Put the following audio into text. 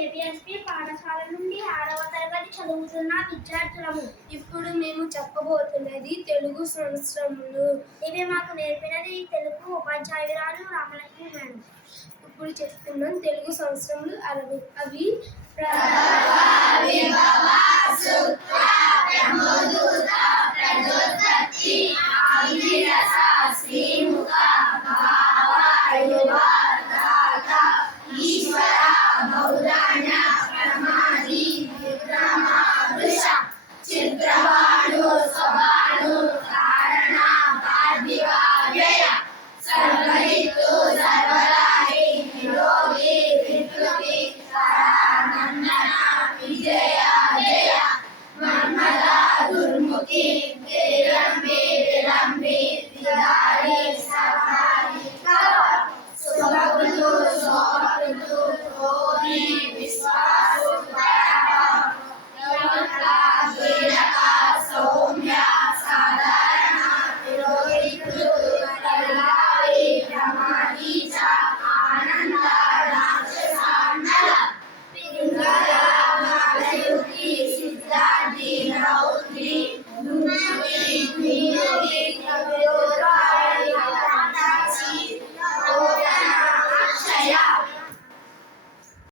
ఏబిఎస్పి పాఠశాల నుండి 6వ తరగతి చదువుతున్న విద్యార్థులము. ఇప్పుడు మేము చెప్పబోతున్నది తెలుగు సంవత్సరములు. ఇవి మాకు నేర్పినది తెలుగు ఉపాధ్యాయురాలు రామలక్ష్మి మేడం. ఇప్పుడు చెప్తున్నాం తెలుగు సంవత్సరములు అవి శ్రీముఖ